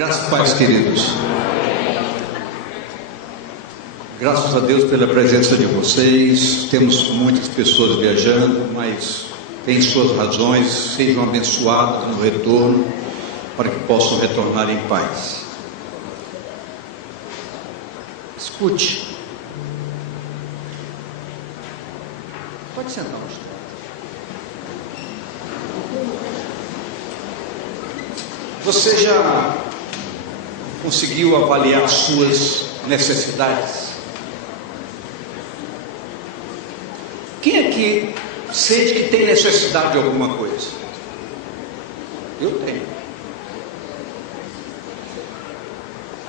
Graças a Deus, queridos. Graças a Deus pela presença de vocês. Temos muitas pessoas viajando, mas tem suas razões. Sejam abençoados no retorno, para que possam retornar em paz. Escute. Pode sentar, pastor. Você já conseguiu avaliar suas necessidades? Quem aqui sente que tem necessidade de alguma coisa? Eu tenho.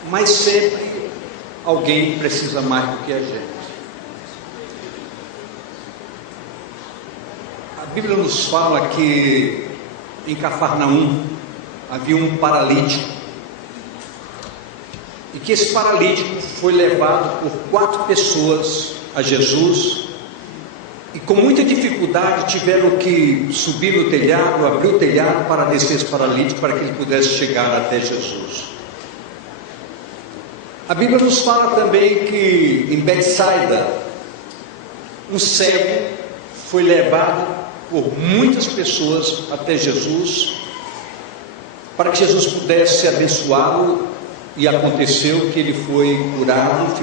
Mas sempre alguém precisa mais do que a gente. A Bíblia nos fala que em Cafarnaum havia um paralítico, e que esse paralítico foi levado por 4 pessoas a Jesus, e com muita dificuldade tiveram que subir no telhado, abrir o telhado para descer esse paralítico, para que ele pudesse chegar até Jesus. A Bíblia nos fala também que em Betsaida, um cego foi levado por muitas pessoas até Jesus, para que Jesus pudesse abençoá-lo, e aconteceu que ele foi curado,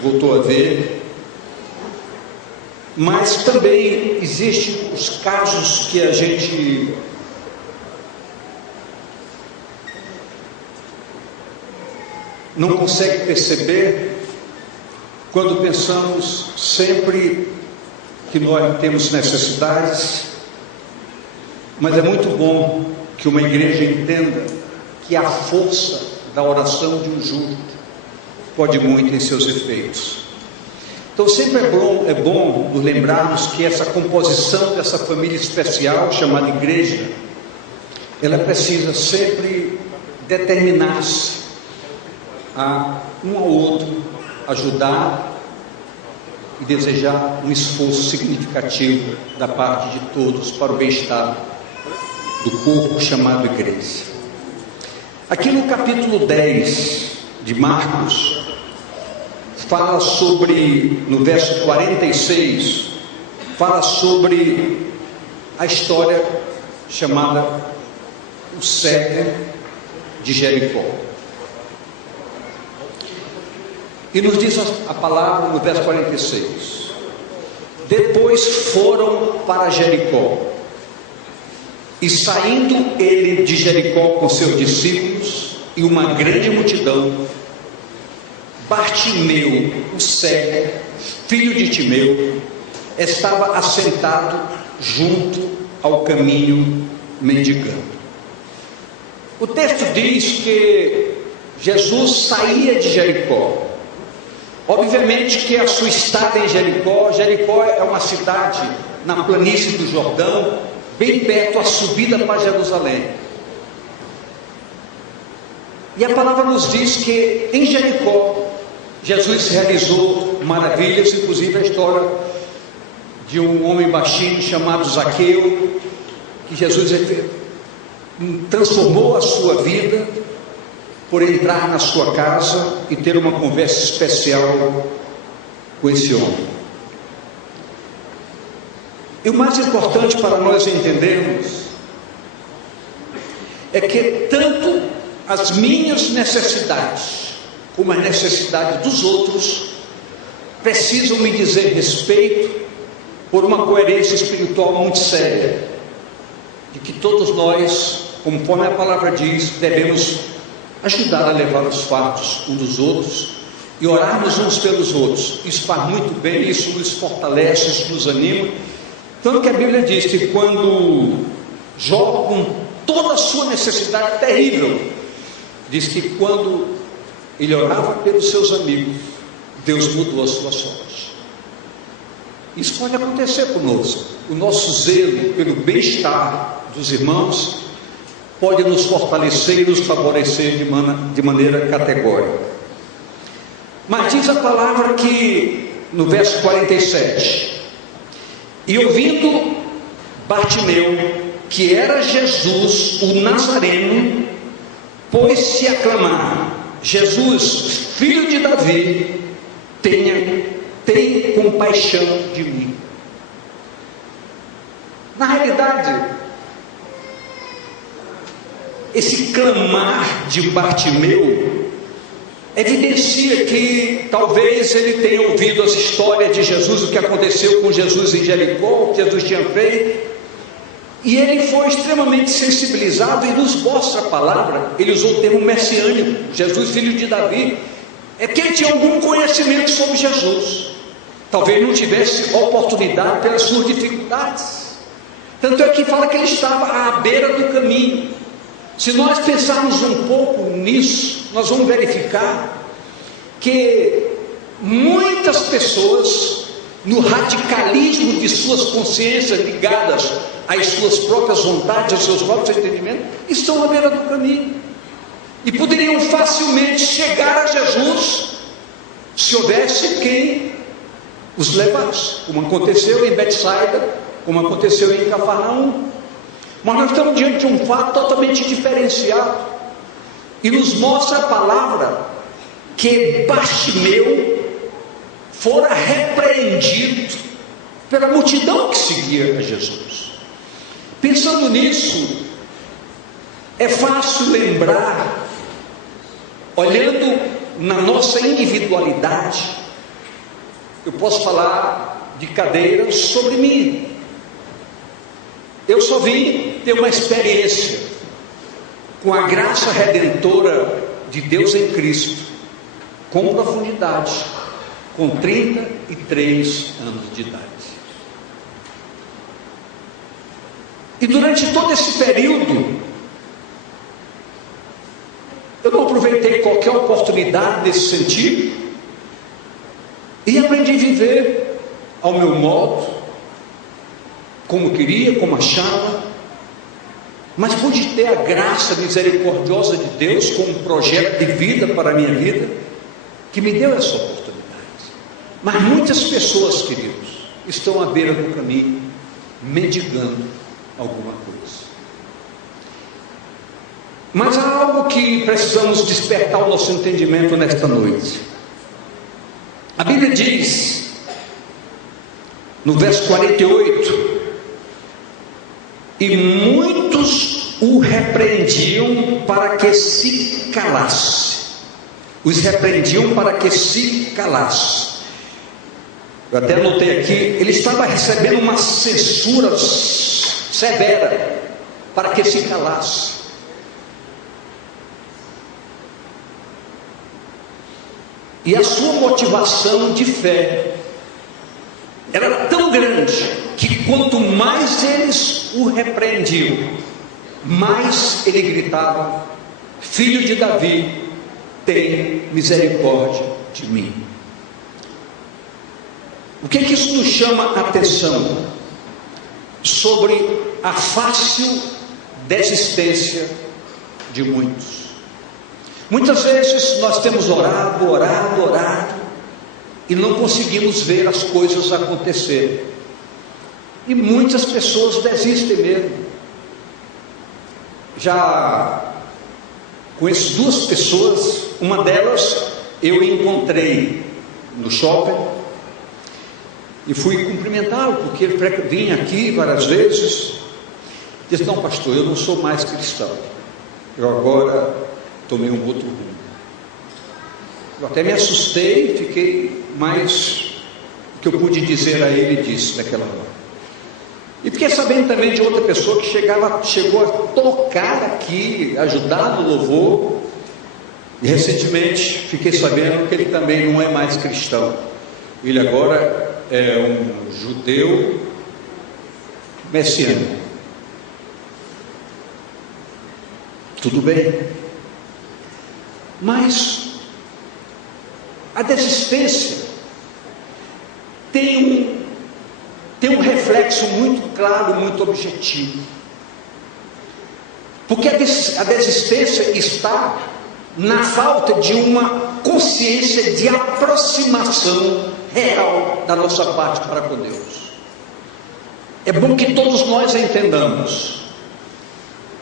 voltou a ver. Mas também existem os casos que a gente não consegue perceber quando pensamos sempre que nós temos necessidades, mas é muito bom que uma igreja entenda que a força da oração de um justo pode muito em seus efeitos. Então sempre é bom nos lembrarmos que essa composição dessa família especial chamada igreja, ela precisa sempre determinar-se a um ao outro ajudar e desejar um esforço significativo da parte de todos para o bem-estar do corpo chamado igreja. Aqui no capítulo 10 de Marcos, fala sobre, no verso 46, fala sobre a história chamada o cego de Jericó. E nos diz a palavra no verso 46: depois foram para Jericó, e saindo ele de Jericó com seus discípulos e uma grande multidão, Bartimeu, o cego, filho de Timeu, estava assentado junto ao caminho mendigando. O texto diz que Jesus saía de Jericó. Obviamente que a sua estada em Jericó é uma cidade na planície do Jordão, bem perto a subida para Jerusalém. E a palavra nos diz que em Jericó Jesus realizou maravilhas, inclusive a história de um homem baixinho chamado Zaqueu, que Jesus transformou a sua vida por entrar na sua casa e ter uma conversa especial com esse homem. E o mais importante para nós entendermos é que tanto as minhas necessidades como as necessidades dos outros precisam me dizer respeito, por uma coerência espiritual muito séria, de que todos nós, conforme a palavra diz, devemos ajudar a levar os fardos uns dos outros e orarmos uns pelos outros. Isso faz muito bem, isso nos fortalece, isso nos anima. Tanto que a Bíblia diz que quando Jó, com toda a sua necessidade terrível, diz que quando ele orava pelos seus amigos, Deus mudou a sua sorte. Isso pode acontecer conosco. O nosso zelo pelo bem-estar dos irmãos pode nos fortalecer e nos favorecer de maneira categórica. Mas diz a palavra que no verso 47: e ouvindo Bartimeu que era Jesus o Nazareno, pôs-se a clamar: Jesus, filho de Davi, tem compaixão de mim. Na realidade, esse clamar de Bartimeu evidencia que talvez ele tenha ouvido as histórias de Jesus, o que aconteceu com Jesus em Jericó, o que Jesus tinha feito, e ele foi extremamente sensibilizado, e nos mostra a palavra, ele usou o termo messiânico, Jesus filho de Davi, é que ele tinha algum conhecimento sobre Jesus, talvez não tivesse oportunidade pelas suas dificuldades, tanto é que fala que ele estava à beira do caminho. Se nós pensarmos um pouco nisso, nós vamos verificar que muitas pessoas, no radicalismo de suas consciências ligadas às suas próprias vontades, aos seus próprios entendimentos, estão à beira do caminho e poderiam facilmente chegar a Jesus se houvesse quem os levasse, como aconteceu em Betsaida, como aconteceu em Cafarnaum. Mas nós estamos diante de um fato totalmente diferenciado, e nos mostra a palavra que Bartimeu fora repreendido pela multidão que seguia a Jesus. Pensando nisso, é fácil lembrar, olhando na nossa individualidade, eu posso falar de cadeiras sobre mim. Eu só vim ter uma experiência com a graça redentora de Deus em Cristo, com profundidade, com 33 anos de idade. E durante todo esse período, eu não aproveitei qualquer oportunidade nesse sentido, e aprendi a viver ao meu modo, como queria, como achava, mas pude ter a graça misericordiosa de Deus como um projeto de vida para a minha vida, que me deu essa oportunidade. Mas muitas pessoas, queridos, estão à beira do caminho, mendigando alguma coisa. Mas há algo que precisamos despertar o nosso entendimento nesta noite. A Bíblia diz, no verso 48, e muitos o repreendiam para que se calasse. Os repreendiam para que se calasse. Eu até anotei aqui, ele estava recebendo uma censura severa para que se calasse. E a sua motivação de fé era tão grande que quanto mais eles o repreendiam, mais ele gritava: filho de Davi, tem misericórdia de mim. O que isso nos chama a atenção? Sobre a fácil desistência de muitos. Muitas vezes nós temos orado e não conseguimos ver as coisas acontecerem, e muitas pessoas desistem mesmo. Já conheço duas pessoas, uma delas eu encontrei no shopping e fui cumprimentá-lo, porque ele vinha aqui várias vezes. Disse: não, pastor, eu não sou mais cristão, eu agora tomei um outro rumo. Eu até me assustei, fiquei, mas o que eu pude dizer a ele disse naquela hora. E fiquei sabendo também de outra pessoa que chegou a tocar aqui, ajudar no louvor, e recentemente fiquei sabendo que ele também não é mais cristão. Ele agora é um judeu messiânico. Tudo bem, mas a desistência tem um reflexo muito claro, muito objetivo, porque a desistência está na falta de uma consciência de aproximação real da nossa parte para com Deus. É bom que todos nós entendamos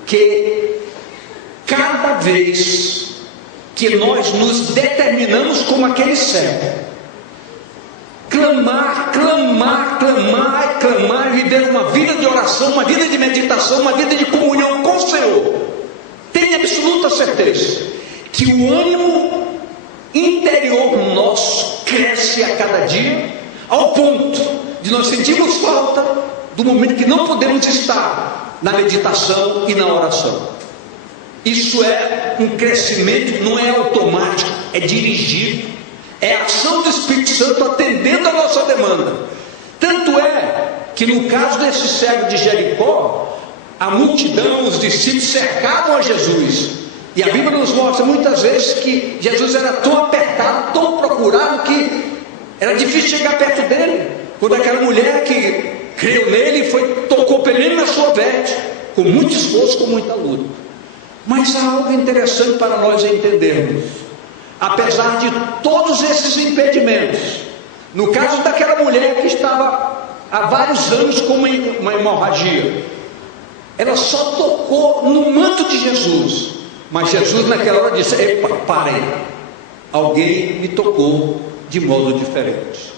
que cada vez que nós nos determinamos como aquele cego, clamar, viver uma vida de oração, uma vida de meditação, uma vida de comunhão com o Senhor, tenha absoluta certeza que o ânimo interior nosso cresce a cada dia, ao ponto de nós sentirmos falta do momento que não podemos estar na meditação e na oração. Isso é um crescimento, não é automático, é dirigido, é a ação do Espírito Santo atendendo a nossa demanda. Tanto é que no caso desse cego de Jericó, a multidão, os discípulos cercavam a Jesus, e a Bíblia nos mostra muitas vezes que Jesus era tão apertado, tão procurado, que era difícil chegar perto dele. Quando aquela mulher que creu nele tocou pelo na sua veste, com muito esforço, com muita luta. Mas há algo interessante para nós entendermos. Apesar de todos esses impedimentos, no caso daquela mulher que estava há vários anos com uma hemorragia, ela só tocou no manto de Jesus. Mas Jesus naquela hora disse: epa, parem, alguém me tocou de modo diferente.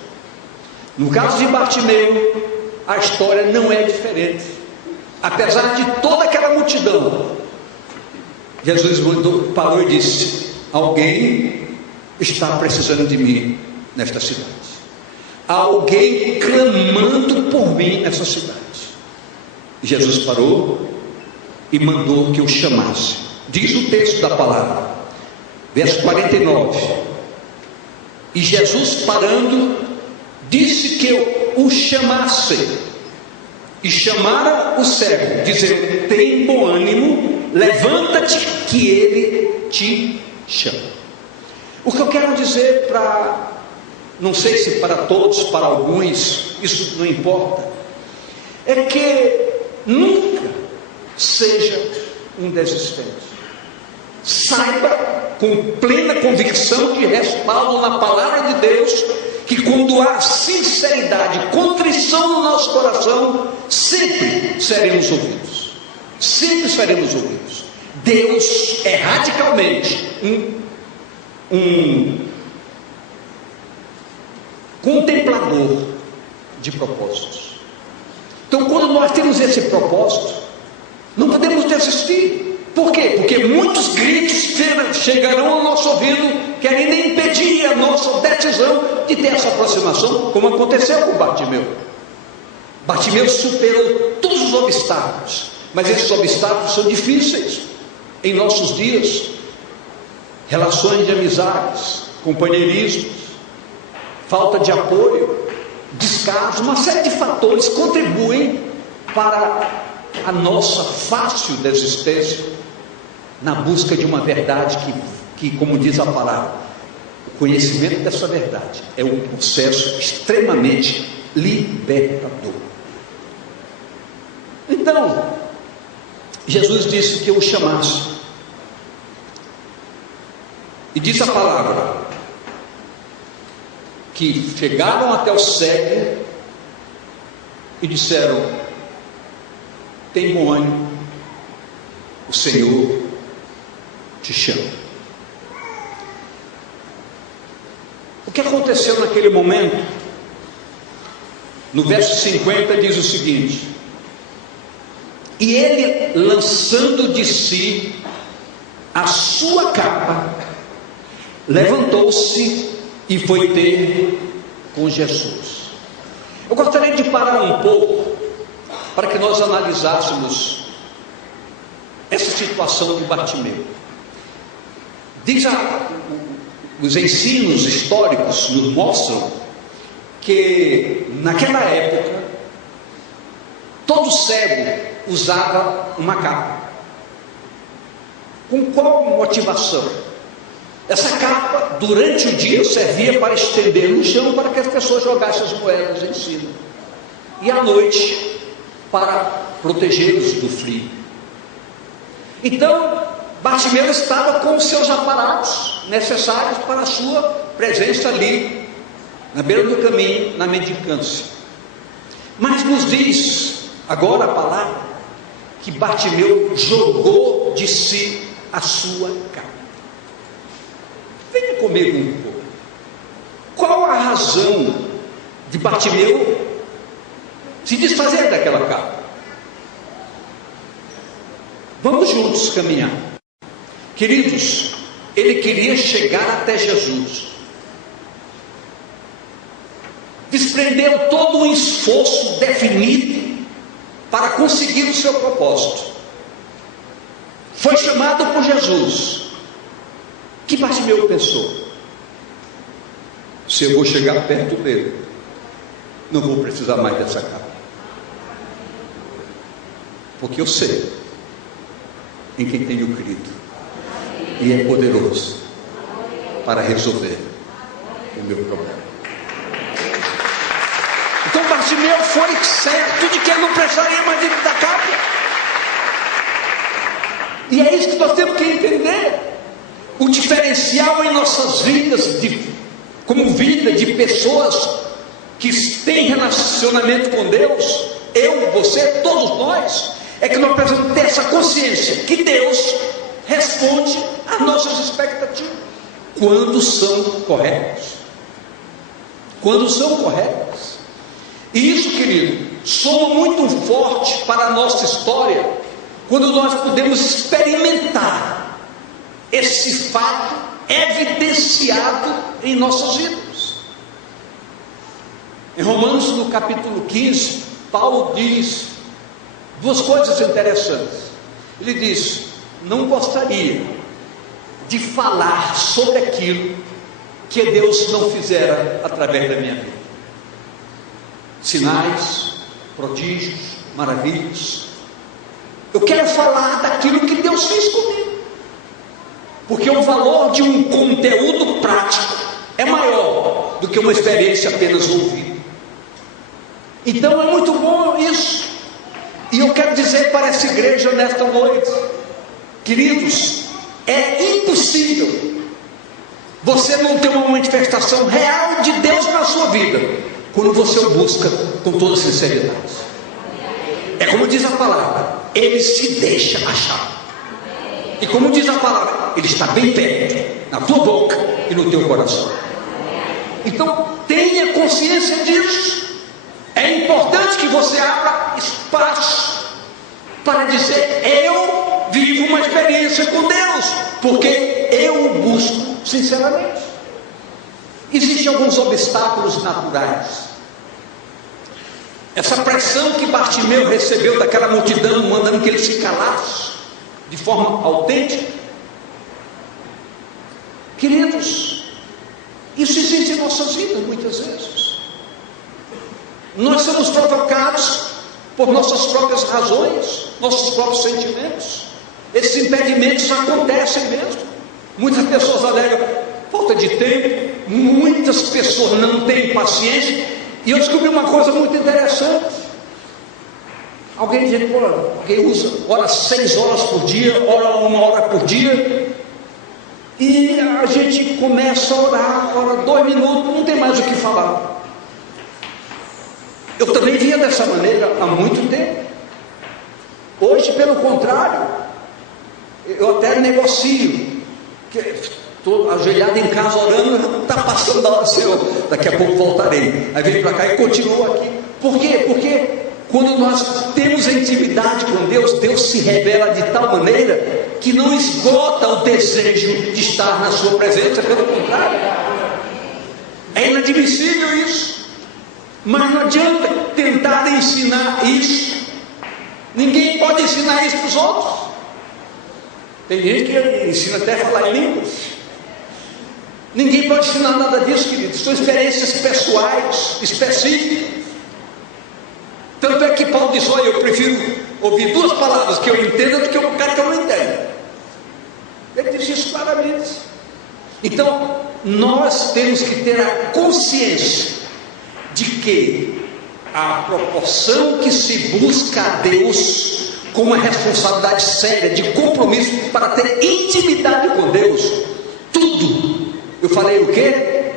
No caso de Bartimeu, a história não é diferente. Apesar de toda aquela multidão, Jesus parou e disse: alguém está precisando de mim nesta cidade. Há alguém clamando por mim nessa cidade. Jesus parou e mandou que eu chamasse. Diz o texto da palavra, verso 49: e Jesus parando, disse que eu o chamasse. E chamaram o cego, dizendo: tem bom ânimo, levanta-te, que ele te chama. O que eu quero dizer não sei se para todos, para alguns, isso não importa, é que nunca seja um desistente. Saiba com plena convicção de respaldo na palavra de Deus, que quando há sinceridade, contrição no nosso coração, sempre seremos ouvidos. Sempre seremos ouvidos. Deus é radicalmente um contemplador de propósitos. Então, quando nós temos esse propósito, não podemos desistir. Por quê? Porque muitos gritos chegarão ao nosso ouvido, querendo impedir a nossa decisão de ter essa aproximação, como aconteceu com Bartimeu. Bartimeu superou todos os obstáculos, mas esses obstáculos são difíceis em nossos dias. Relações de amizades, companheirismos, falta de apoio, descaso, uma série de fatores contribuem para a nossa fácil desistência na busca de uma verdade que, como diz a palavra, o conhecimento dessa verdade é um processo extremamente libertador. Então, Jesus disse que eu o chamasse, e diz a palavra que chegaram até o cego e disseram: tem bom ânimo, o Senhor te chama. O que aconteceu naquele momento? No verso 50 diz o seguinte: e ele, lançando de si a sua capa, levantou-se e foi ter com Jesus. Eu gostaria de parar um pouco para que nós analisássemos essa situação de Bartimeu. Os ensinos históricos nos mostram que naquela época todo cego usava uma capa. Com qual motivação? Essa capa durante o dia servia para estender no chão para que as pessoas jogassem as moedas em cima, e à noite para protegê-los do frio. Então Bartimeu estava com os seus aparatos necessários para a sua presença ali na beira do caminho, na mendicância. Mas nos diz agora a palavra que Bartimeu jogou de si a sua capa. Venha comigo um pouco. Qual a razão de Bartimeu se desfazer daquela capa? Vamos juntos caminhar. Queridos, ele queria chegar até Jesus. Desprendeu todo um esforço definido para conseguir o seu propósito. Foi chamado por Jesus. O que Bartimeu pensou? Se eu vou chegar perto dele, não vou precisar mais dessa capa, porque eu sei em quem tenho crido, e é poderoso para resolver o meu problema. Então Bartimeu foi certo de que ele não precisaria mais da capa. E é isso que nós temos que entender. O diferencial em nossas vidas, como vida de pessoas que têm relacionamento com Deus, eu, você, todos nós, é que nós precisamos ter essa consciência que Deus responde às nossas expectativas quando são corretas. Quando são corretas. E isso, querido, soa muito forte para a nossa história quando nós podemos experimentar esse fato evidenciado em nossas vidas. Em Romanos, no capítulo 15, Paulo diz duas coisas interessantes. Ele diz: não gostaria de falar sobre aquilo que Deus não fizera através da minha vida. Sinais, prodígios, maravilhas. Eu quero falar daquilo que Deus fez comigo, porque o valor de um conteúdo prático é maior do que uma experiência apenas ouvida. Então é muito bom isso. E eu quero dizer para essa igreja nesta noite, queridos, é impossível você não ter uma manifestação real de Deus na sua vida quando você o busca com toda sinceridade. É como diz a palavra, ele se deixa achar. E como diz a palavra, ele está bem perto, na tua boca e no teu coração. Então tenha consciência disso. É importante que você abra espaço para dizer: eu vivo uma experiência com Deus, porque eu o busco sinceramente. Existem alguns obstáculos naturais. Essa pressão que Bartimeu recebeu daquela multidão, mandando que ele se calasse de forma autêntica. Queridos, isso existe em nossas vidas muitas vezes. Nós somos provocados por nossas próprias razões, nossos próprios sentimentos. Esses impedimentos acontecem mesmo. Muitas pessoas alegam falta de tempo, muitas pessoas não têm paciência. E eu descobri uma coisa muito interessante. Alguém diz: alguém ora 6 horas por dia, ora 1 hora por dia, e a gente começa a orar, ora 2 minutos, não tem mais o que falar. Eu também via dessa maneira há muito tempo. Hoje, pelo contrário, eu até negocio. Estou ajoelhado em casa orando, está passando a hora, Senhor, daqui a pouco voltarei. Aí vem para cá e continua aqui. Por quê? Porque quando nós temos a intimidade com Deus, Deus se revela de tal maneira que não esgota o desejo de estar na sua presença. Pelo contrário, é inadmissível isso. Mas não adianta tentar ensinar isso. Ninguém pode ensinar isso para os outros. Tem gente que ensina até a falar em línguas. Ninguém pode ensinar nada disso, queridos. São experiências pessoais, específicas. Tanto é que Paulo diz: olha, eu prefiro ouvir 2 palavras que eu entenda do que um cara que eu não entendo. Ele diz isso claramente. Então, nós temos que ter a consciência de que a proporção que se busca a Deus com uma responsabilidade séria, de compromisso para ter intimidade com Deus, tudo, eu falei o quê?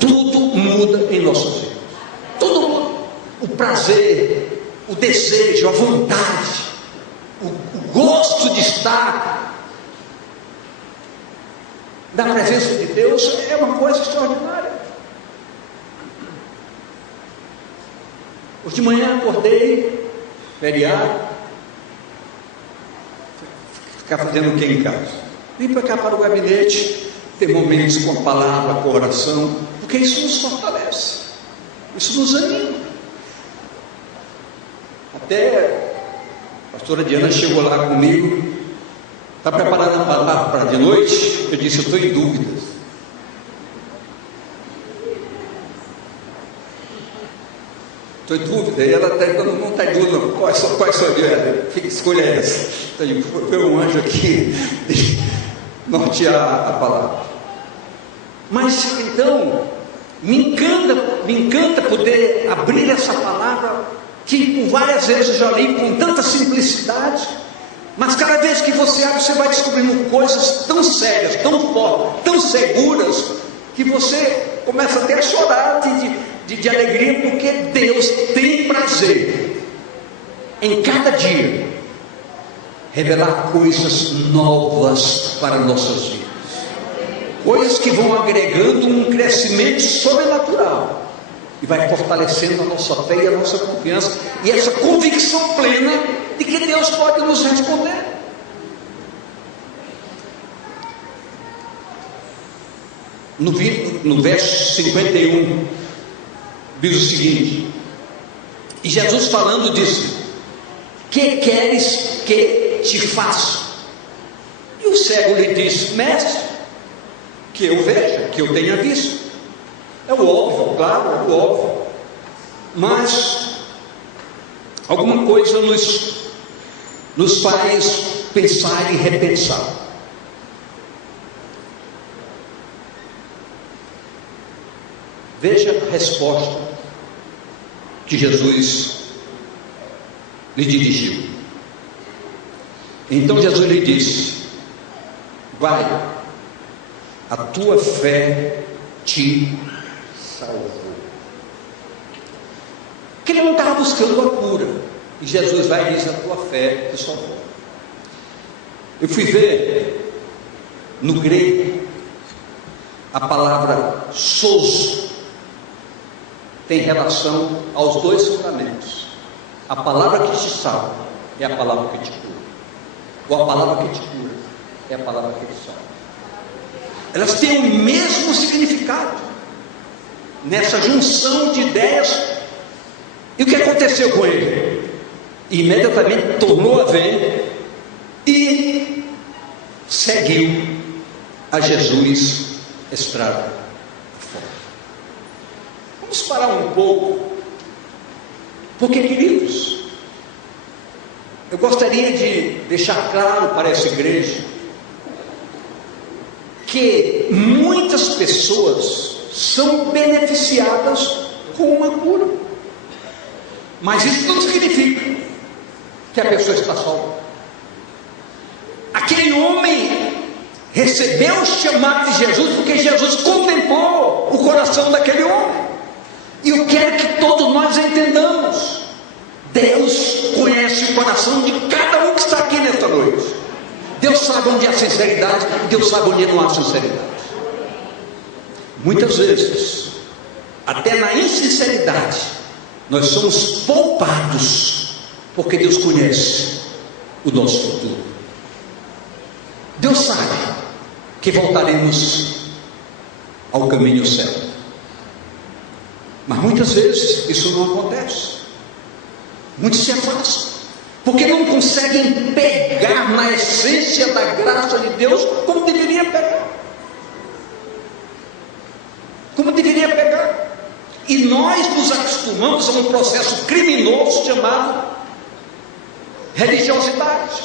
Tudo muda em nossas vidas. Tudo muda. O prazer, o desejo, a vontade, o gosto de estar da presença de Deus é uma coisa extraordinária. Hoje de manhã acordei, feriado, ficar fazendo o que em casa? Vim para cá para o gabinete, ter momentos com a palavra, com a oração, porque isso nos fortalece, isso nos anima. Até a pastora Diana chegou lá comigo, está preparando a palavra para de noite? Eu disse, eu estou em dúvidas. Estou em dúvida, e ela não está em dúvida, qual é a sua dúvida? Que escolha é essa? Foi um anjo aqui nortear a palavra. Mas então, me encanta poder abrir essa palavra, que por várias vezes eu já li com tanta simplicidade, mas cada vez que você abre, você vai descobrindo coisas tão sérias, tão fortes, tão seguras, que você começa até a chorar de alegria, porque Deus tem prazer em cada dia revelar coisas novas para nossas vidas, coisas que vão agregando um crescimento sobrenatural e vai fortalecendo a nossa fé e a nossa confiança e essa convicção plena de que Deus pode nos responder. No verso 51 diz o seguinte: e Jesus falando disse: que queres que te faça? E o cego lhe disse: mestre, que eu veja, que eu tenha visto. É o óbvio, claro, é o óbvio, mas alguma coisa nos faz pensar e repensar. Veja a resposta que Jesus lhe dirigiu. Então Jesus lhe disse: vai, a tua fé te salvou. Porque ele não estava buscando a cura, e Jesus vai e diz: a tua fé te salvou. Eu fui ver no grego a palavra sozo tem relação aos dois fundamentos. A palavra que te salva é a palavra que te cura, ou a palavra que te cura é a palavra que te salva. Elas têm o mesmo significado nessa junção de ideias. E o que aconteceu com ele? Imediatamente tornou a ver e seguiu a Jesus estrada fora. Vamos parar um pouco, porque, queridos, eu gostaria de deixar claro para essa igreja que muitas pessoas são beneficiadas com uma cura, mas isso não significa que a pessoa está salva. Aquele homem recebeu o chamado de Jesus porque Jesus contemplou o coração daquele homem. E eu quero que todos nós entendamos: Deus conhece o coração de cada um que está aqui nesta noite. Deus sabe onde há sinceridade, Deus sabe onde não há sinceridade. Muitas vezes, até na insinceridade, nós somos poupados, porque Deus conhece o nosso futuro. Deus sabe que voltaremos ao caminho certo, mas muitas vezes isso não acontece. Muitos se afastam, porque não conseguem pegar na essência da graça de Deus como deveria pegar. Como deveria pegar. E nós nos acostumamos a um processo criminoso chamado religiosidade.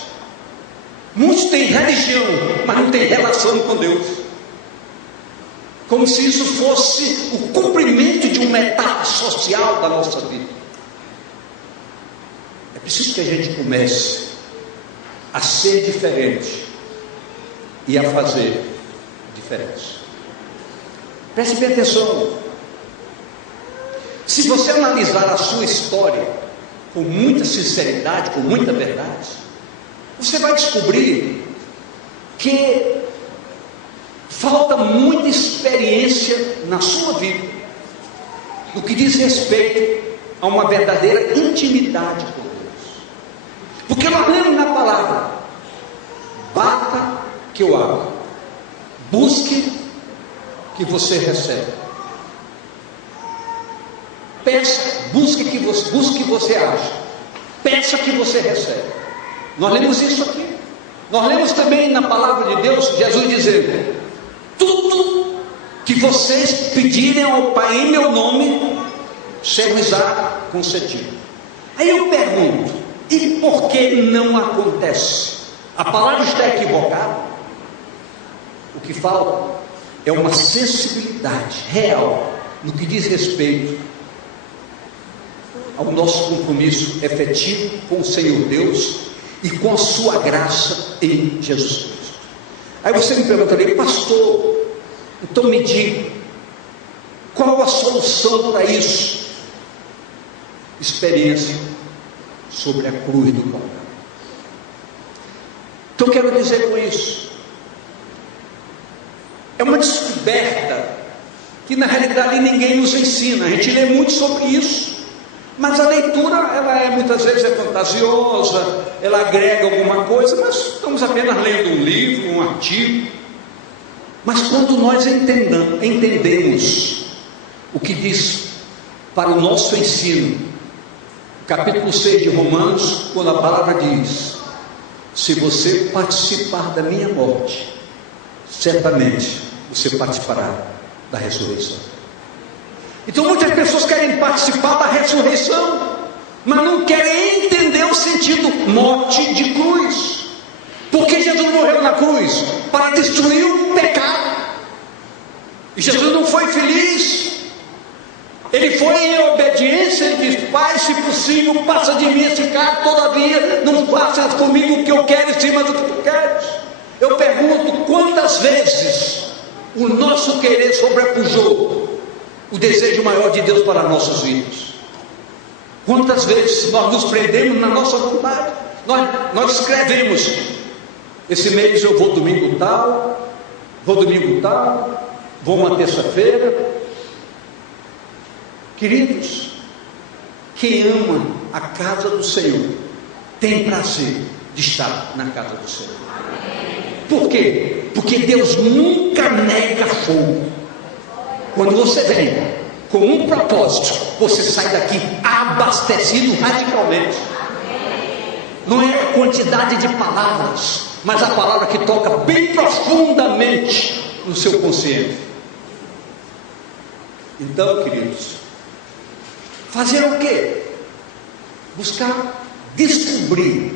Muitos têm religião, mas não têm relação com Deus, como se isso fosse o cumprimento de uma etapa social da nossa vida. É preciso que a gente comece a ser diferente e a fazer diferente. Preste bem atenção. Se você analisar a sua história com muita sinceridade, com muita verdade, você vai descobrir que falta muita experiência na sua vida, no que diz respeito a uma verdadeira intimidade com Deus. Porque nós lemos na palavra: bata que eu abro, busque que você recebe, peça, busque que você acha, peça que você recebe. Nós lemos isso aqui. Nós lemos também na palavra de Deus Jesus dizendo: tudo que vocês pedirem ao Pai em meu nome ser-vos-á concedido. Aí eu pergunto: e por que não acontece? A palavra está equivocada? O que falta é uma sensibilidade real no que diz respeito ao nosso compromisso efetivo com o Senhor Deus e com a sua graça em Jesus Cristo. Aí você me perguntaria: pastor, então me diga, qual a solução para isso? Experiência sobre a cruz do Calvário. Então eu quero dizer com isso, é uma descoberta que na realidade ninguém nos ensina. A gente lê muito sobre isso, mas a leitura, ela muitas vezes é fantasiosa, ela agrega alguma coisa, mas estamos apenas lendo um livro, um artigo. Mas quando nós entendemos o que diz para o nosso ensino, capítulo 6 de Romanos, quando a palavra diz: se você participar da minha morte, certamente você participará da ressurreição. Então muitas pessoas querem participar da ressurreição, mas não querem entender o sentido morte de cruz. Porque Jesus morreu na cruz para destruir o pecado, e Jesus não foi feliz. Ele foi em obediência. Ele disse: Pai, se possível, passa de mim esse cálice, todavia não faças comigo o que eu quero, em cima do que tu queres. Eu pergunto: quantas vezes o nosso querer sobrepujou o desejo maior de Deus para as nossas vidas? Quantas vezes nós nos prendemos na nossa vontade? Nós escrevemos: esse mês eu vou domingo tal, vou uma terça-feira. Queridos, quem ama a casa do Senhor tem prazer de estar na casa do Senhor. Por quê? Porque Deus nunca nega fogo. Quando você vem com um propósito, você sai daqui abastecido radicalmente. Não é a quantidade de palavras, mas a palavra que toca bem profundamente no seu consciente. Então, queridos, fazer o quê? Buscar descobrir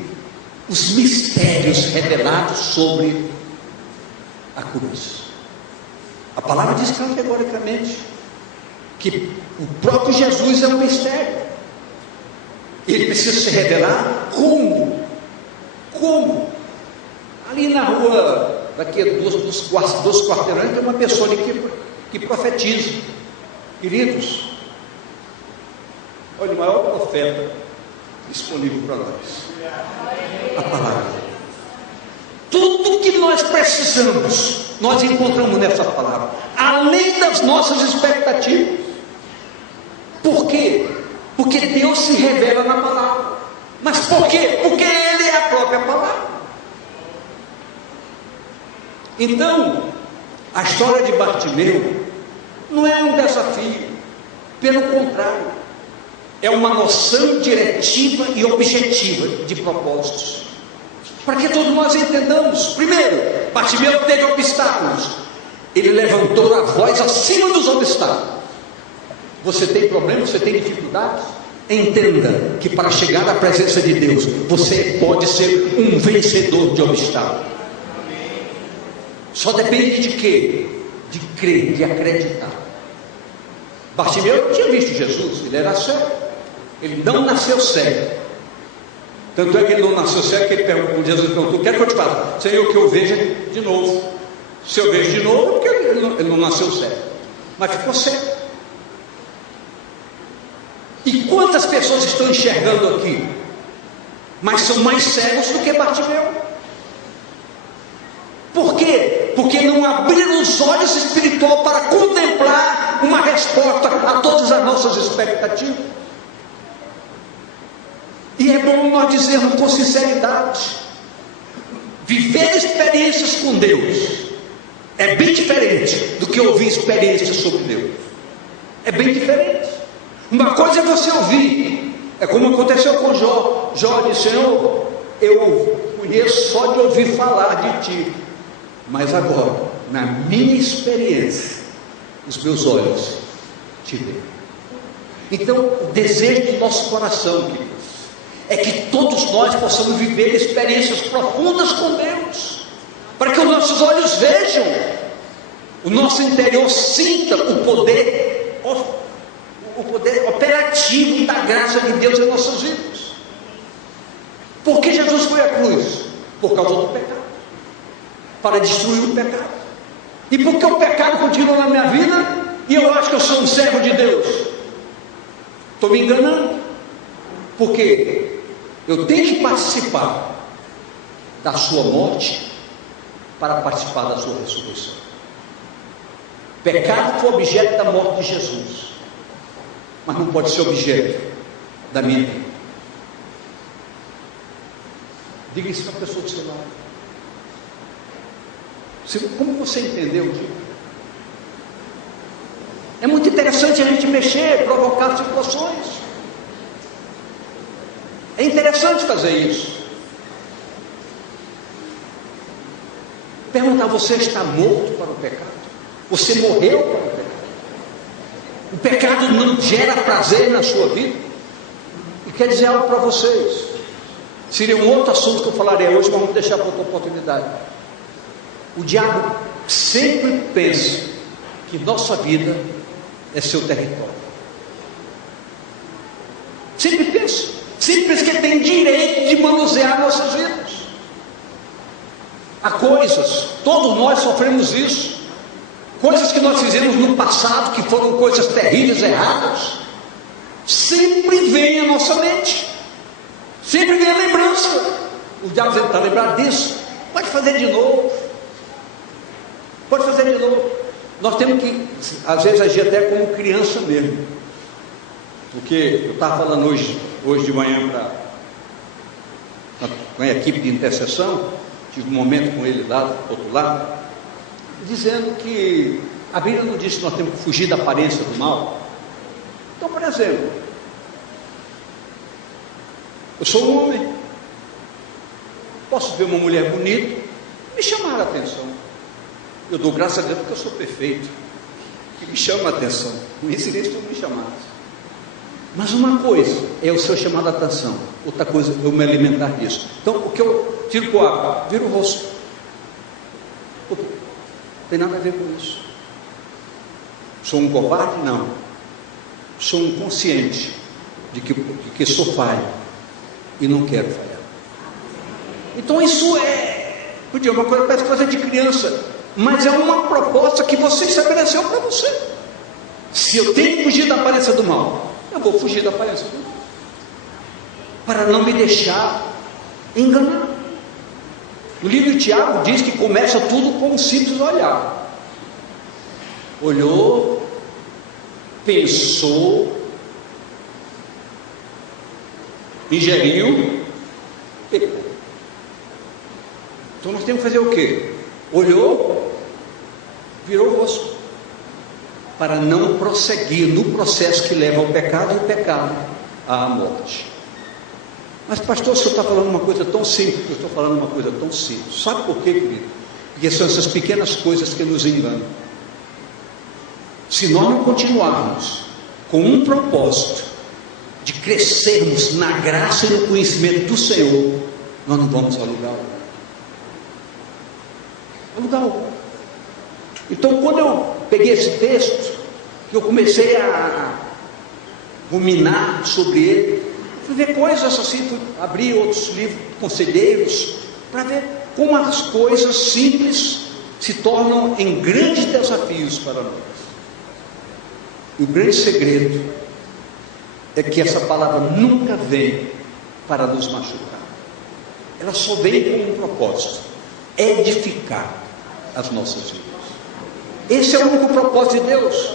os mistérios revelados sobre a cruz. A palavra diz categoricamente que o próprio Jesus é um mistério. Ele precisa se revelar como? Ali na rua, daqui a dois quarteirões, tem uma pessoa ali que profetiza. Queridos, olha, o maior profeta disponível para nós, a palavra. Tudo que nós precisamos, nós encontramos nessa palavra, além das nossas expectativas. Por quê? Porque Deus se revela na palavra. Mas por quê? Porque Ele é a própria palavra. Então, a história de Bartimeu não é um desafio, pelo contrário, é uma noção diretiva e objetiva de propósitos, para que todos nós entendamos. Primeiro, Bartimeu teve obstáculos, ele levantou a voz acima dos obstáculos. Você tem problemas, você tem dificuldades? Entenda que para chegar à presença de Deus, você pode ser um vencedor de obstáculos. Só depende de quê? De crer, de acreditar. Bartimeu tinha visto Jesus, ele era cego, ele não nasceu cego. Tanto é que ele não nasceu cego, que ele perguntou, Jesus perguntou: quer que eu te faça? Senhor, que eu veja de novo. Se eu vejo de novo, porque ele não nasceu cego, mas ficou cego. E quantas pessoas estão enxergando aqui, mas são mais cegos do que Bartimeu? Por quê? Porque não abriram os olhos espirituais para contemplar uma resposta a todas as nossas expectativas. E é bom nós dizermos com sinceridade: viver experiências com Deus é bem diferente do que ouvir experiências sobre Deus. É bem diferente. Uma coisa é você ouvir, é como aconteceu com Jó. Jó disse: Senhor, eu conheço só de ouvir falar de ti, mas agora, na minha experiência, os meus olhos te veem. Então, o desejo do nosso coração, queridos, é que todos nós possamos viver experiências profundas com Deus, para que os nossos olhos vejam, o nosso interior sinta o poder operativo da graça de Deus em nossas vidas. Por que Jesus foi à cruz? Por causa do pecado, para destruir o pecado. E por que o pecado continua na minha vida e eu acho que eu sou um servo de Deus? Estou me enganando, porque eu tenho que participar da sua morte para participar da sua ressurreição. Pecado foi objeto da morte de Jesus, mas não pode ser objeto da minha vida. Diga isso para a pessoa do seu lado. Como você entendeu? É muito interessante a gente mexer, provocar situações. É interessante fazer isso. Perguntar: você está morto para o pecado? Você morreu para o pecado? O pecado não gera prazer na sua vida? E quer dizer algo para vocês. Seria um outro assunto que eu falaria hoje, mas vamos deixar para outra oportunidade. O diabo sempre pensa que nossa vida é seu território. Sempre pensa que ele tem direito de manusear nossas vidas. Há coisas, todos nós sofremos isso, coisas que nós fizemos no passado, que foram coisas terríveis, erradas, sempre vem à nossa mente, sempre vem a lembrança. O diabo está lembrado disso, pode fazer de novo, pode fazer de novo. Nós temos que, às vezes, agir até como criança mesmo, porque eu estava falando hoje de manhã com a equipe de intercessão, tive um momento com ele lá do outro lado, dizendo que a Bíblia não diz que nós temos que fugir da aparência do mal. Então, por exemplo, eu sou um homem, posso ver uma mulher bonita, me chamar a atenção. Eu dou graças a Deus porque eu sou perfeito, que me chama a atenção. Não seria se eu me chamasse. Mas uma coisa é o seu chamado a atenção, outra coisa é eu me alimentar disso. Então, o que eu tiro com água, viro o rosto. Não tem nada a ver com isso. Sou um covarde? Não. Sou um consciente de que sou falho e não quero falhar. Então isso podia uma coisa, parece coisa de criança, mas é uma proposta que você estabeleceu para você. Se eu tenho que fugir da aparência do mal, eu vou fugir da aparência do mal, para não me deixar enganar. No livro de Tiago diz que começa tudo com um simples olhar. Olhou, pensou, ingeriu, pecou. Então nós temos que fazer o quê? Olhou, virou o rosto, para não prosseguir no processo que leva ao pecado e o pecado à morte. Mas pastor, o senhor está falando uma coisa tão simples. Eu estou falando uma coisa tão simples. Sabe por quê, querido? Porque são essas pequenas coisas que nos enganam. Se nós não continuarmos com um propósito de crescermos na graça e no conhecimento do Senhor, nós não vamos a lugar algum. Então, quando eu peguei esse texto, que eu comecei a ruminar sobre ele, fui ver coisas assim, fui abrir outros livros, conselheiros, para ver como as coisas simples se tornam em grandes desafios para nós. E o grande segredo é que essa palavra nunca vem para nos machucar. Ela só vem com um propósito: edificar. as nossas vidas. Esse é o único propósito de Deus.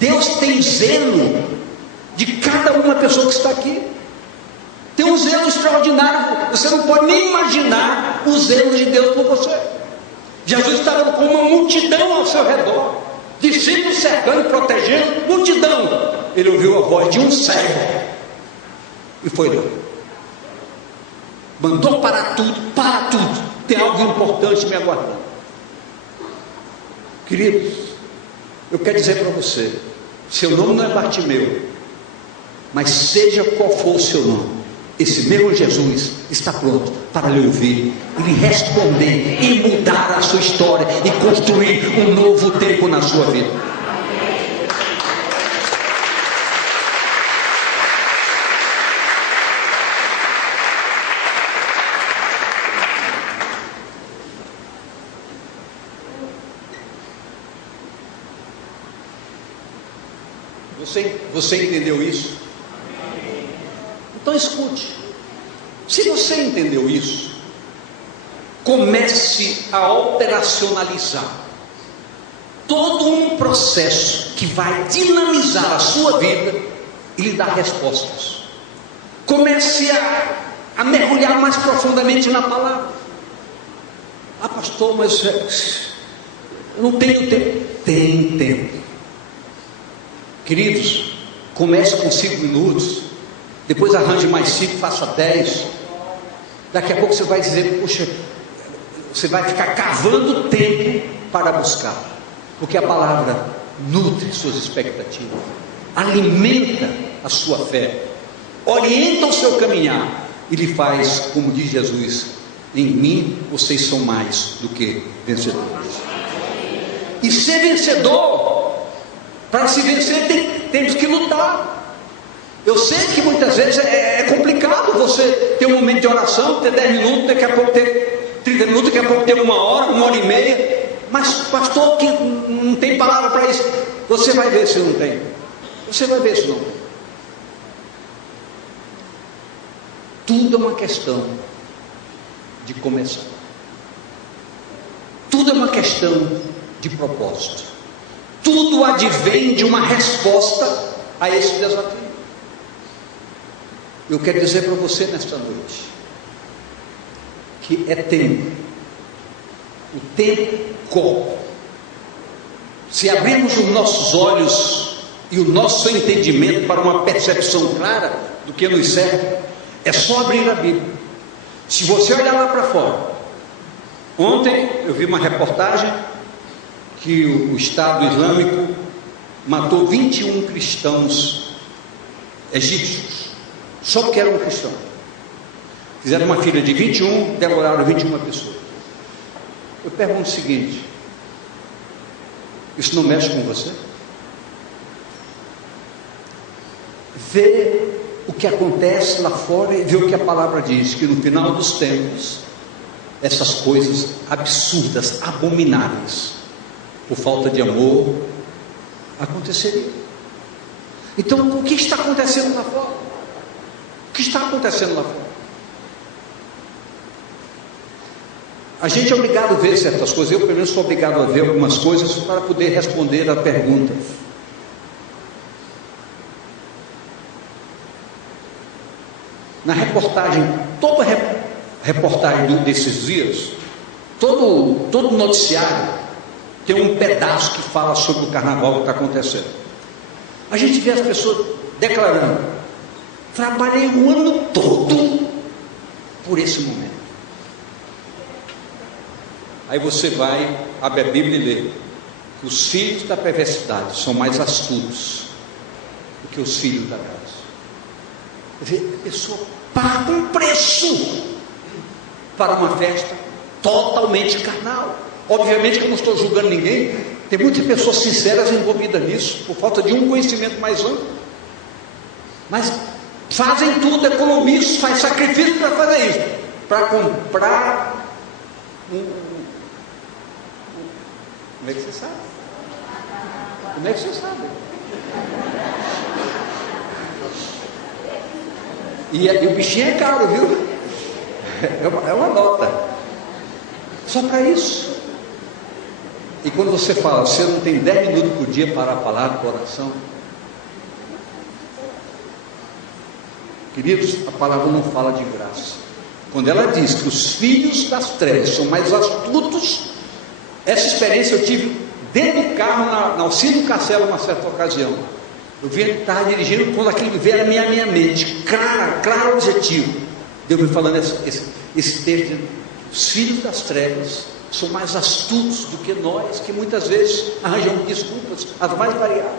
Deus tem zelo de cada uma pessoa que está aqui. Tem um zelo extraordinário. Você não pode nem imaginar o zelo de Deus por você. Jesus estava com uma multidão ao seu redor, discípulos cercando, protegendo, multidão. Ele ouviu a voz de um servo e foi lá. Mandou parar tudo, para tudo. Tem algo importante me aguardando. Queridos, eu quero dizer para você, seu nome não é Bartimeu, mas seja qual for o seu nome, esse mesmo Jesus está pronto para lhe ouvir, e lhe responder, e mudar a sua história, e construir um novo tempo na sua vida. Você entendeu isso? Então escute. Se você entendeu isso, comece a operacionalizar todo um processo que vai dinamizar a sua vida e lhe dar respostas. Comece a mergulhar mais profundamente na palavra. Ah, pastor, mas eu não tenho tempo. Tem tempo. Queridos, comece com 5 minutos, depois arranje mais 5, faça 10. Daqui a pouco você vai dizer, puxa, você vai ficar cavando tempo para buscar, porque a palavra nutre suas expectativas, alimenta a sua fé, orienta o seu caminhar e lhe faz, como diz Jesus, em mim vocês são mais do que vencedores. E ser vencedor, para se vencer temos que lutar. Eu sei que muitas vezes é complicado você ter um momento de oração, ter 10 minutos, daqui a pouco ter 30 minutos, daqui a pouco ter 1 hora, 1h30. Mas pastor, que não tem palavra para isso. Você vai ver se não tem. Você vai ver se não tem. Tudo é uma questão de começar. Tudo é uma questão de propósito. Tudo advém de uma resposta a esse desafio. Eu quero dizer para você nesta noite que é tempo. O tempo corre. Se abrirmos os nossos olhos e o nosso entendimento para uma percepção clara do que nos serve, é só abrir a Bíblia. Se você olhar lá para fora, ontem eu vi uma reportagem que o Estado Islâmico matou 21 cristãos egípcios, só porque eram cristãos. Fizeram uma fila de 21, devoraram 21 pessoas. Eu pergunto o seguinte: isso não mexe com você? Vê o que acontece lá fora e vê o que a palavra diz, que no final dos tempos essas coisas absurdas, abomináveis, por falta de amor, aconteceria. Então, o que está acontecendo lá fora? O que está acontecendo lá fora? A gente é obrigado a ver certas coisas. Eu, pelo menos, sou obrigado a ver algumas coisas para poder responder a pergunta. Na reportagem, toda reportagem desses dias, todo noticiário tem um pedaço que fala sobre o carnaval que está acontecendo. A gente vê as pessoas declarando: trabalhei o ano todo por esse momento. Aí você vai, abre a Bíblia e lê que os filhos da perversidade são mais astutos do que os filhos da graça. Quer dizer, a pessoa paga um preço para uma festa totalmente carnal. Obviamente que eu não estou julgando ninguém, tem muitas pessoas sinceras envolvidas nisso, por falta de um conhecimento mais amplo, mas fazem tudo, economizam, fazem sacrifício para fazer isso, para comprar como é que você sabe? Como é que você sabe? E o bichinho é caro, viu? É uma nota. Só para isso. E quando você fala, você não tem 10 minutos por dia para a palavra, para a oração. Queridos, a palavra não fala de graça. Quando ela diz que os filhos das trevas são mais astutos, essa experiência eu tive dentro do carro, na Alcino Castelo, uma certa ocasião. Eu estava dirigindo, quando aquilo veio à minha mente, claro objetivo. Deus me falando esse texto, os filhos das trevas são mais astutos do que nós, que muitas vezes arranjamos desculpas, as mais variadas.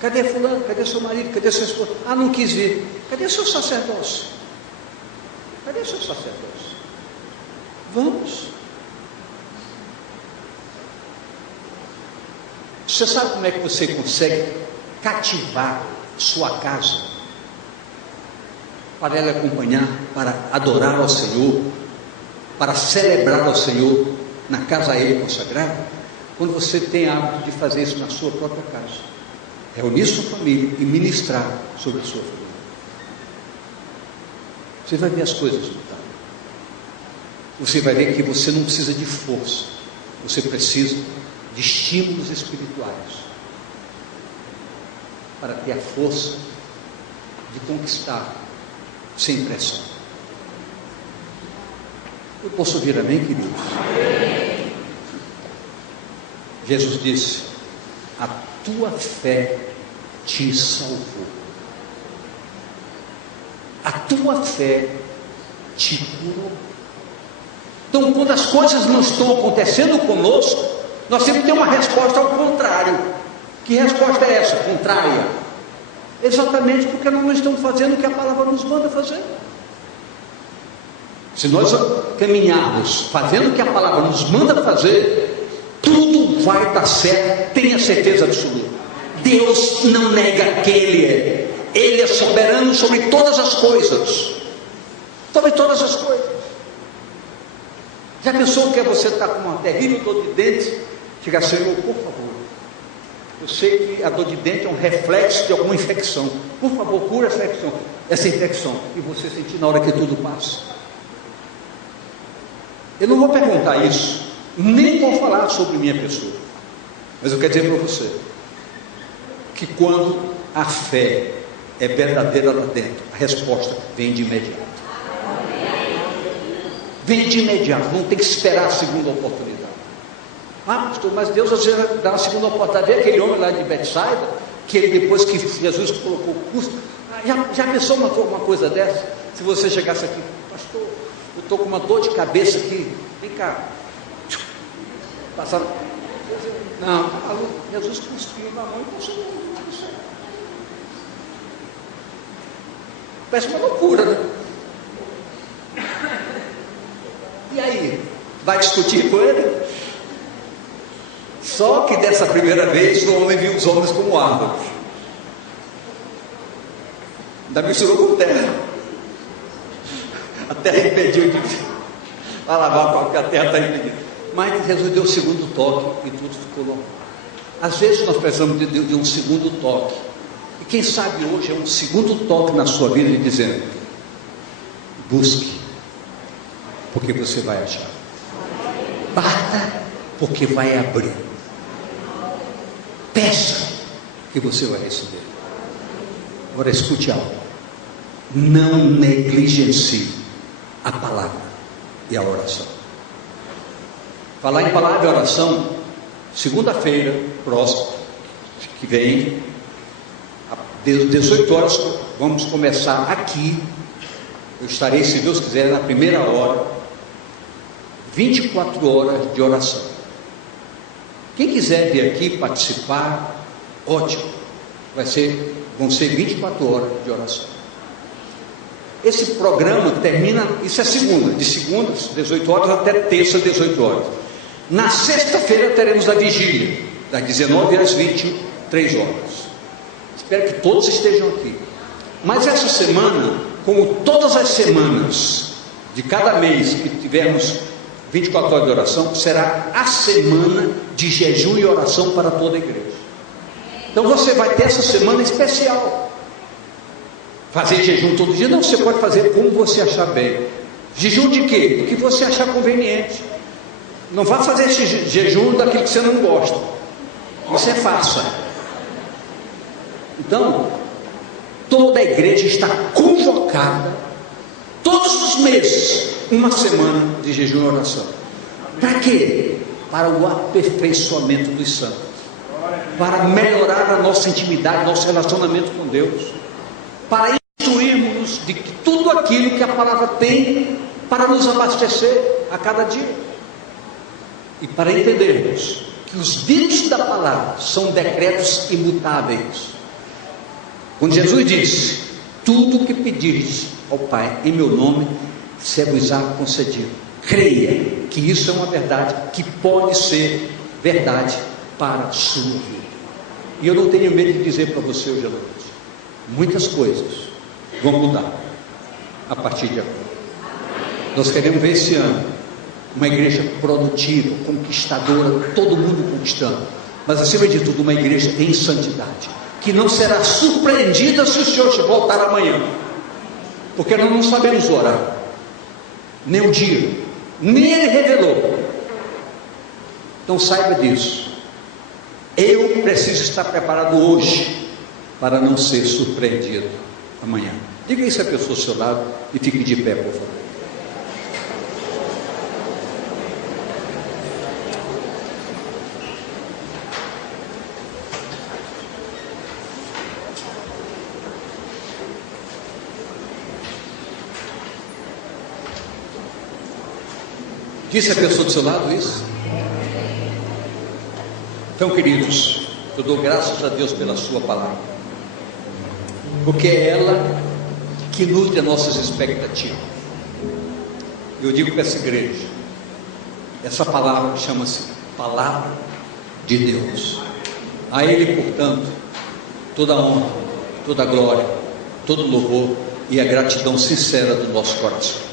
Cadê fulano? Cadê seu marido? Cadê sua esposa? Ah, não quis vir. Cadê seu sacerdócio? Cadê seu sacerdócio? Vamos. Você sabe como é que você consegue cativar sua casa para ela acompanhar, para adorar ao Senhor, para celebrar ao Senhor na casa a Ele consagrada? Quando você tem hábito de fazer isso na sua própria casa, reunir sua família e ministrar sobre a sua família, você vai ver as coisas mudarem. Você vai ver que você não precisa de força, você precisa de estímulos espirituais para ter a força de conquistar sem pressão. Eu posso ouvir amém, queridos? Amém. Jesus disse: a tua fé te salvou, a tua fé te curou. Então, quando as coisas não estão acontecendo conosco, nós sempre temos uma resposta ao contrário. Que resposta é essa? Contrária. Exatamente porque nós não estamos fazendo o que a palavra nos manda fazer. Se nós caminharmos fazendo o que a palavra nos manda fazer, tudo vai dar certo, tenha certeza absoluta. Deus não nega que Ele é soberano sobre todas as coisas. Sobre todas as coisas. Já pensou que você está com uma terrível dor de dente? Chega, Senhor, por favor, eu sei que a dor de dente é um reflexo de alguma infecção, por favor, cura essa infecção, e você sentir na hora que tudo passa. Eu não vou perguntar isso, nem vou falar sobre minha pessoa, mas eu quero dizer para você, que quando a fé é verdadeira lá dentro, a resposta vem de imediato. Vem de imediato, não tem que esperar a segunda oportunidade. Ah, pastor, mas Deus às vezes dá uma segunda oportunidade. Vê aquele homem lá de Betsaida, que ele, depois que Jesus colocou o custo, já pensou uma coisa dessa? Se você chegasse aqui, pastor, eu estou com uma dor de cabeça aqui, vem cá, passando. Não, Jesus cuspiu na mão e passou. Parece uma loucura, né? E aí, vai discutir com ele? Só que dessa primeira vez o homem viu os homens como árvores. Ainda misturou com terra. A terra impediu de lavar, porque a terra está impedida. Mas Jesus deu o segundo toque e tudo ficou normal. Às vezes nós precisamos de um segundo toque. E quem sabe hoje é um segundo toque na sua vida, dizendo: busque, porque você vai achar. Bata, porque vai abrir. Peça, que você vai receber. Agora escute algo: não negligencie a palavra e a oração. Falar em palavra e oração, segunda-feira próxima, que vem, às 18 horas, vamos começar aqui. Eu estarei, se Deus quiser, na primeira hora, 24 horas de oração. Quem quiser vir aqui participar, ótimo. Vão ser 24 horas de oração. Esse programa termina, isso é segunda, de segunda, 18 horas, até terça, 18 horas. Na sexta-feira teremos a vigília, das 19 às 23 horas. Espero que todos estejam aqui. Mas essa semana, como todas as semanas de cada mês que tivermos 24 horas de oração, será a semana de jejum e oração para toda a igreja. Então você vai ter essa semana especial. Fazer jejum todo dia? Não, você pode fazer como você achar bem. Jejum de quê? Do que você achar conveniente. Não vá fazer esse jejum daquilo que você não gosta. Isso é faça. Então, toda a igreja está convocada, todos os meses, uma semana de jejum e oração. Para quê? Para o aperfeiçoamento dos santos, para melhorar a nossa intimidade, nosso relacionamento com Deus, para instruirmos de que tudo aquilo que a palavra tem para nos abastecer a cada dia, e para entendermos que os ditos da palavra são decretos imutáveis. Quando Jesus disse: tudo o que pedires ao Pai em meu nome ser-vos-á concedido, creia que isso é uma verdade que pode ser verdade para a sua vida. E eu não tenho medo de dizer para você hoje à noite, muitas coisas vão mudar a partir de agora. Nós queremos ver esse ano uma igreja produtiva, conquistadora, todo mundo conquistando, mas acima de tudo uma igreja em santidade, que não será surpreendida se o Senhor voltar amanhã, porque nós não sabemos o horário, nem o dia, nem Ele revelou. Então saiba disso. Eu preciso estar preparado hoje para não ser surpreendido amanhã. Diga isso à pessoa ao seu lado e fique de pé, por favor. Disse a pessoa do seu lado isso? Então, queridos, eu dou graças a Deus pela sua palavra, porque é ela que nutre as nossas expectativas. Eu digo para essa igreja, essa palavra chama-se Palavra de Deus. A Ele, portanto, toda a honra, toda a glória, todo o louvor e a gratidão sincera do nosso coração.